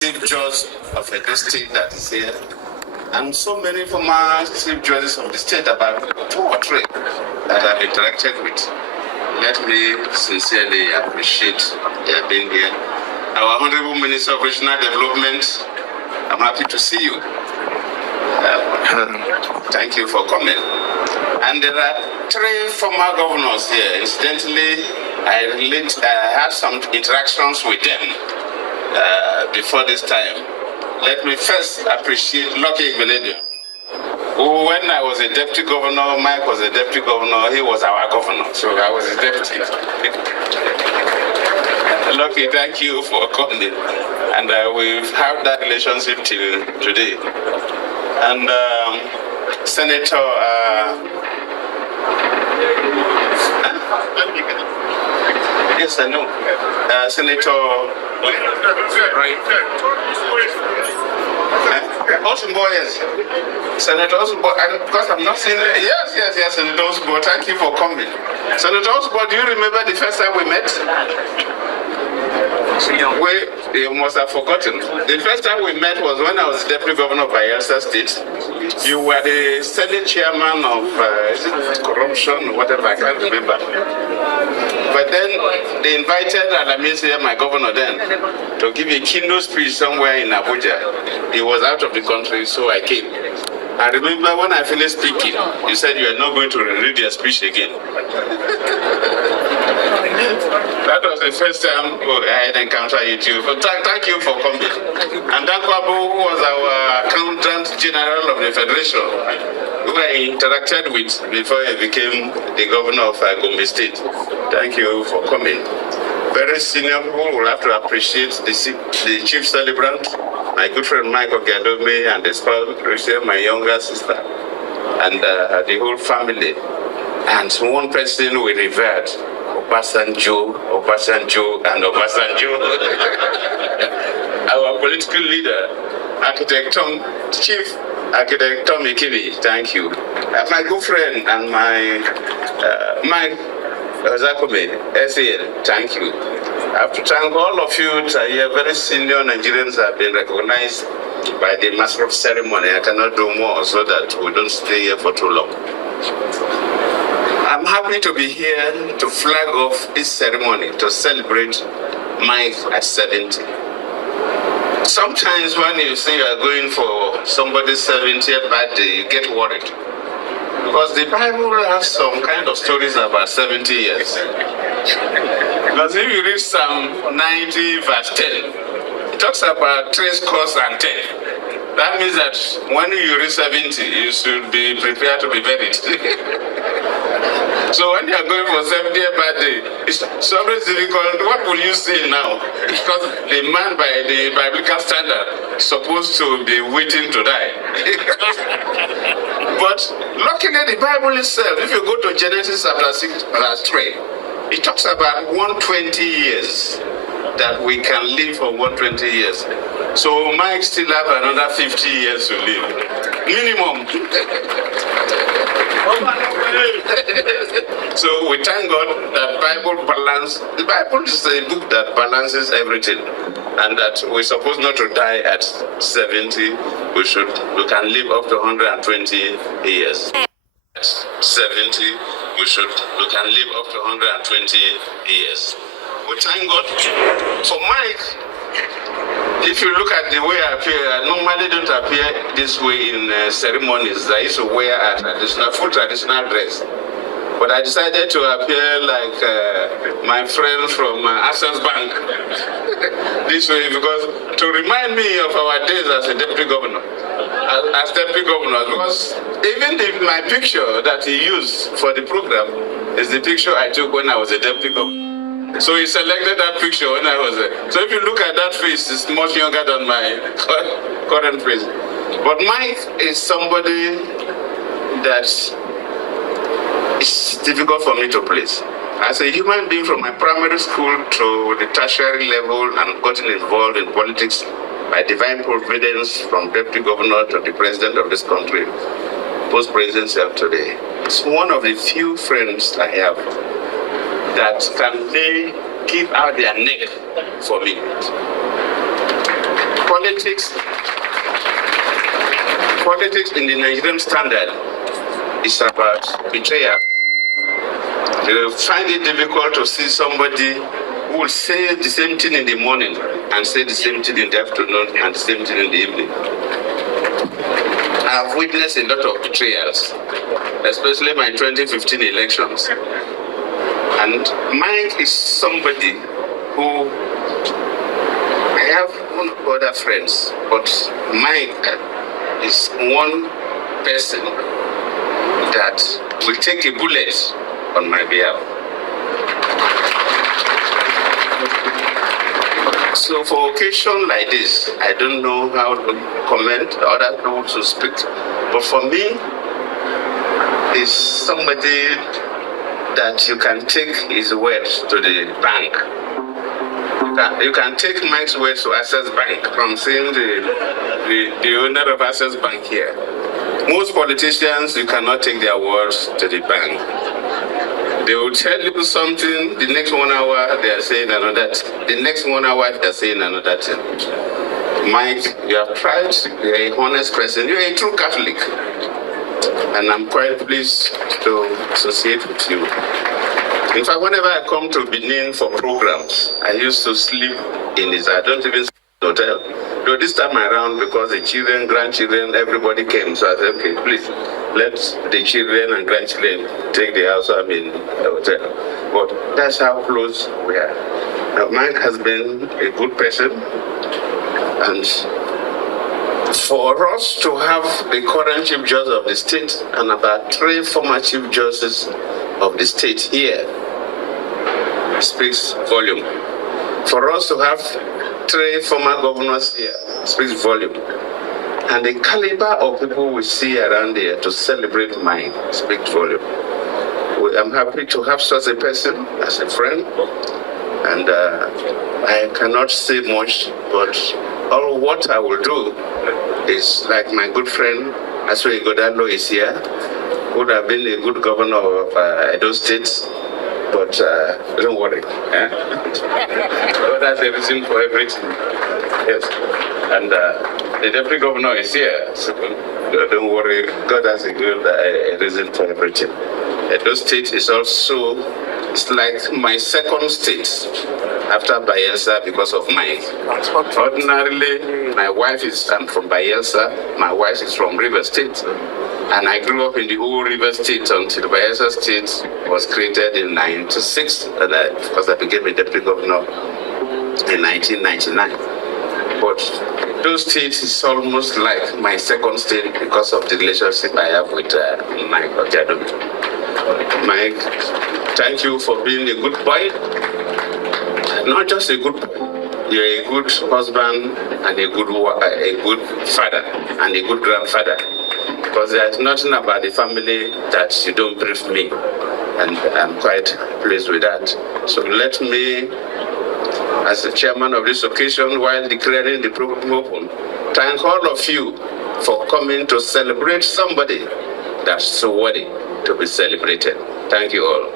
Chief Judge of a state that is here, and so many former Chief Judges of the state, about 2 or 3 that I've interacted with. Let me sincerely appreciate their being here. Our Honorable Minister of Regional Development, I'm happy to see you. Thank you for coming. And there are 3 former governors here. Incidentally, I had some interactions with them before this time. Let me first appreciate Lucky Igbenedion, who, when I was a deputy governor, Mike was a deputy governor, he was our governor, so I was his deputy. Lucky, thank you for coming. And we've had that relationship till today. And Senator, yes, I know. Senator Osumbo, yes. Senator Osumbo, because I'm not seeing it. Yes, Senator Osumbo, thank you for coming. Senator Osumbo, do you remember the first time we met? You must have forgotten. The first time we met was when I was deputy governor of Bayelsa State. You were the Senate chairman of is it corruption or whatever, I can't remember. But then they invited Alamisi, my governor then, to give a keynote speech somewhere in Abuja. He was out of the country, so I came. I remember when I finished speaking, you said you are not going to read your speech again. That was the first time I had encountered you too. But thank you for coming. And Dankwabu, who was our accountant general of the federation, who I interacted with before I became the governor of Gombe State. Thank you for coming. Very senior people will have to appreciate the chief celebrant, my good friend Michael Gadome, and the spouse, Lucia, my younger sister, and the whole family. And one person we revered, Obasanjo, and Obasanjo. Our political leader, Chief Architect Tom Ikibi, thank you. My good friend and my Zakome, SAL, thank you. I have to thank all of you. Very senior Nigerians have been recognized by the master of ceremony. I cannot do more so that we don't stay here for too long. I'm happy to be here to flag off this ceremony to celebrate Mike at 70. Sometimes when you say you are going for somebody's 70th birthday, you get worried. Because the Bible has some kind of stories about 70 years. Because if you read Psalm 90 verse 10, it talks about 3 scores and 10. That means that when you reach 70, you should be prepared to be buried. So when you are going for 70th birthday, it's always difficult. What will you say now? Because the man, by the biblical standard, is supposed to be waiting to die. But luckily, the Bible itself, if you go to Genesis chapter 6, verse 3, it talks about 120 years, that we can live for 120 years. So Mike still have another 50 years to live. Minimum. So we thank God that the Bible is a book that balances everything, and that we're supposed not to die at 70. We can live up to 120 years. At 70, we can live up to 120 years. We thank God. For Mike, if you look at the way I appear, I normally don't appear this way in ceremonies. I used to wear a full traditional dress. But I decided to appear like my friend from Access Bank this way, because to remind me of our days as a deputy governor. As deputy governor, because even my picture that he used for the program is the picture I took when I was a deputy governor. So he selected that picture when I was there. So if you look at that face, it's much younger than my current face. But Mike is somebody that is difficult for me to place. As a human being, from my primary school to the tertiary level, and gotten involved in politics by divine providence, from deputy governor to the president of this country, post-presidency of today. It's one of the few friends I have that can give out their neck for me. Politics in the Nigerian standard is about betrayal. You find it difficult to see somebody who will say the same thing in the morning and say the same thing in the afternoon and the same thing in the evening. I have witnessed a lot of betrayals, especially my 2015 elections. And Mike is somebody who, I have one other friends, but Mike is one person that will take a bullet on my behalf. So for occasion like this, I don't know how to comment, other people to speak, but for me, is somebody that you can take his word to the bank. You can take Mike's word to Access Bank from seeing the owner of Access Bank here. Most politicians, you cannot take their words to the bank. They will tell you something, the next 1 hour they are saying another thing. The next 1 hour they are saying another thing. Mike, you have tried, you're an honest person, you're a true Catholic. And I'm quite pleased to associate with you. In fact, whenever I come to Benin for programs, I used to sleep in his, I don't even sleep in the hotel. Though this time around, because the children, grandchildren, everybody came, so I said, okay, please, let the children and grandchildren take the house, I'm in the hotel. But that's how close we are. Now, Mike has been a good person, and for us to have the current Chief Justice of the state and about 3 former Chief Justices of the state here speaks volume. For us to have 3 former governors here speaks volume. And the caliber of people we see around here to celebrate Mike speaks volume. I'm happy to have such a person as a friend, and I cannot say much, but all what I will do is, like my good friend Aswe Godalo is here, would have been a good governor of Edo State, but don't worry. Eh? So that's the reason for everything. Yes. And the deputy governor is here, so don't worry. God has a good reason for everything. Edo State is also, it's like my second state after Bayelsa because of Mike. Ordinarily, my wife is, I'm from Bayelsa, my wife is from River State. And I grew up in the old River State until the Bayelsa State was created in 1996, and because I became a deputy governor in 1999. But those states is almost like my second state because of the relationship I have with Mike Ojado. Mike, thank you for being a good boy. Not just a good boy, you're a good husband and a good father and a good grandfather. Because there's nothing about the family that you don't brief me, and I'm quite pleased with that. So let me, as the chairman of this occasion, while declaring the program open, thank all of you for coming to celebrate somebody that's so worthy to be celebrated. Thank you all.